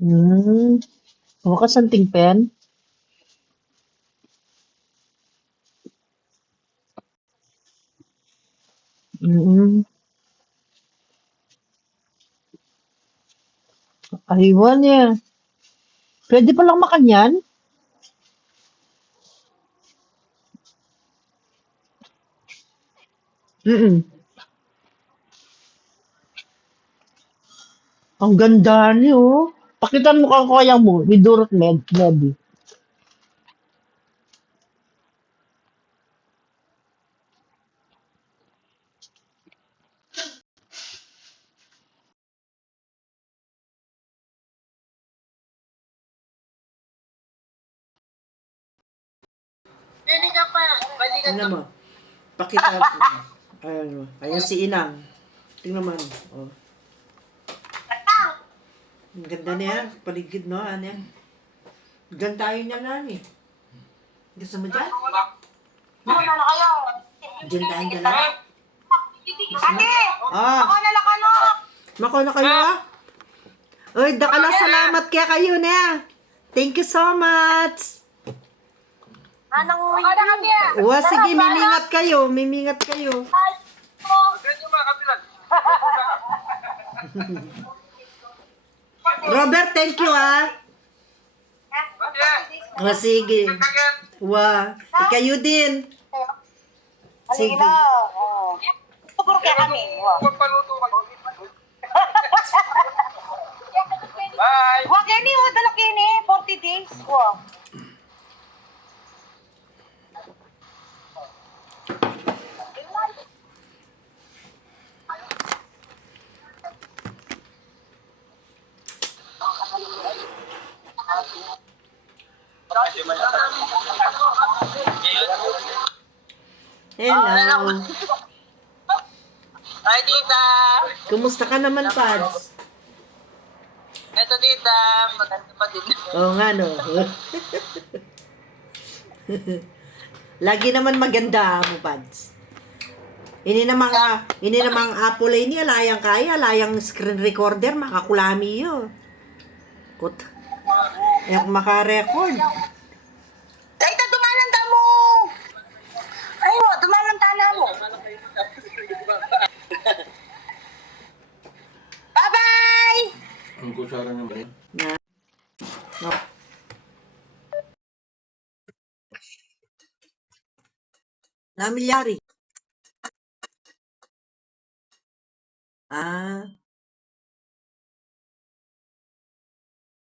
Hmm, wakas ang tingpen? Mm, aywan eh. Pwede palang makanyan? Mm. Ang ganda niyo. Pakitan mo ka kaya mo, ni Durot Medi. Tingnan mo. Pakita. Ayan mo. Ayan si Inang. Tingnan mo. Oh. Ang ganda niya. Paligid, no? Ano yan? Ganda yun yan, Nani. Gusto mo dyan? Ano na kayo? Dyan tayo dala? Ate! Ah, Ako na lang ano? mako na kayo, ah? Uy, dakala salamat kaya kayo na. Thank you so much. Anong ako na kami ah. Uwa, sige, mimingat kayo. Mimingat kayo. Robert, thank you, ah. O, sige. Uwa, ikayo din. Sige na. Oh. Siguro kaya kami. Wow. Bye! Wag yan eh. Wag dalak yan eh. 40 days. Wow. Hello. Hi, tita! Kumusta ka naman, Pads? Eto, tita. Maganda pa din. Oo nga, no. Lagi naman maganda mo, Pads. Ini namang Apple ay niya, layang kaya, layang screen recorder, makakulami yun. Kut. Ayak makarecord. Ay, ito dumalanda mo. Ay, mo. Dumalanda na mo. Bye-bye! Ang kutsara niya ba? Na. No. Namilyari. Ah.